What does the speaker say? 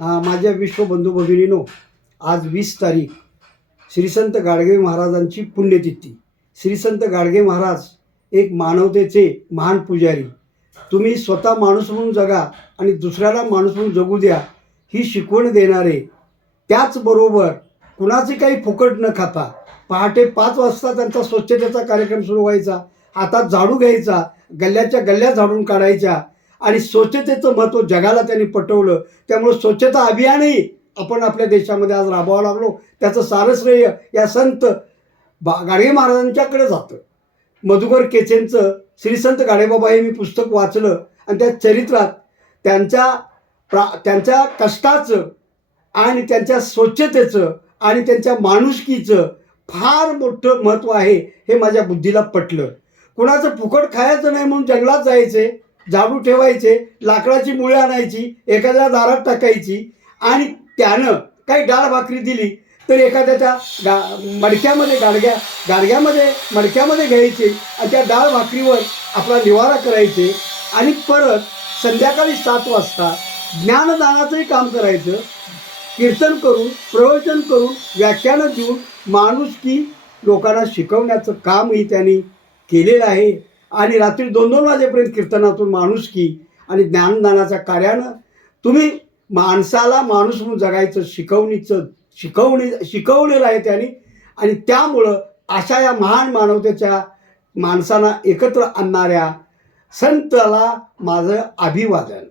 हा, माझ्या विश्वबंधू भगिनीनो आज वीस तारीख श्रीसंत गाडगे महाराजांची पुण्यतिथी. श्रीसंत गाडगे महाराज एक मानवतेचे महान पुजारी. तुम्ही स्वतः माणूस म्हणून जगा आणि दुसऱ्याला माणूस म्हणून जगू द्या ही शिकवण देणारे. त्याचबरोबर कुणाचे काही फुकट न खाता पहाटे पाच वाजता त्यांचा स्वच्छतेचा कार्यक्रम सुरू व्हायचा हातात झाडू घ्यायचा गल्ल्याच्या गल्ल्या झाडून काढायच्या आणि स्वच्छतेचं महत्त्व जगाला त्यांनी पटवलं. त्यामुळं स्वच्छता अभियानही आपण आपल्या देशामध्ये आज राबवावं लागलो. त्याचं सारं श्रेय या संत बा गाडगे महाराजांच्याकडे जातं. मधुकर केचेंचं श्रीसंत गाडेबाबा हे मी पुस्तक वाचलं आणि त्या चरित्रात त्यांच्या प्रा त्यांच्या कष्टाचं आणि त्यांच्या स्वच्छतेचं आणि त्यांच्या माणुसकीचं फार मोठं महत्त्व आहे हे माझ्या बुद्धीला पटलं. कुणाचं फुकट खायचं नाही म्हणून जंगलात जायचे झाडू ठेवायचे लाकडाची मुळे आणायची एखाद्या दारात टाकायची आणि त्यानं काही डाळ भाकरी दिली तर एखाद्याच्या गा मडक्यामध्ये गाडग्या गाडग्यामध्ये मडक्यामध्ये घ्यायचे आणि त्या डाळ भाकरीवर आपला निवारा करायचे आणि परत संध्याकाळी सात वाजता ज्ञानदानाचंही काम करायचं. कीर्तन करून प्रवचन करून व्याख्यानं देऊन माणूस की लोकांना शिकवण्याचं कामही त्यांनी केलेलं आहे. आणि रात्री दोन दोन वाजेपर्यंत कीर्तनातून माणुसकी आणि ज्ञानदानाच्या कार्यानं तुम्ही माणसाला माणूस म्हणून जगायचं शिकवणीचं शिकवणी शिकवलेलं आहे त्यांनी. आणि त्यामुळं अशा या महान मानवतेच्या माणसांना एकत्र आणणाऱ्या संताला माझं अभिवादन.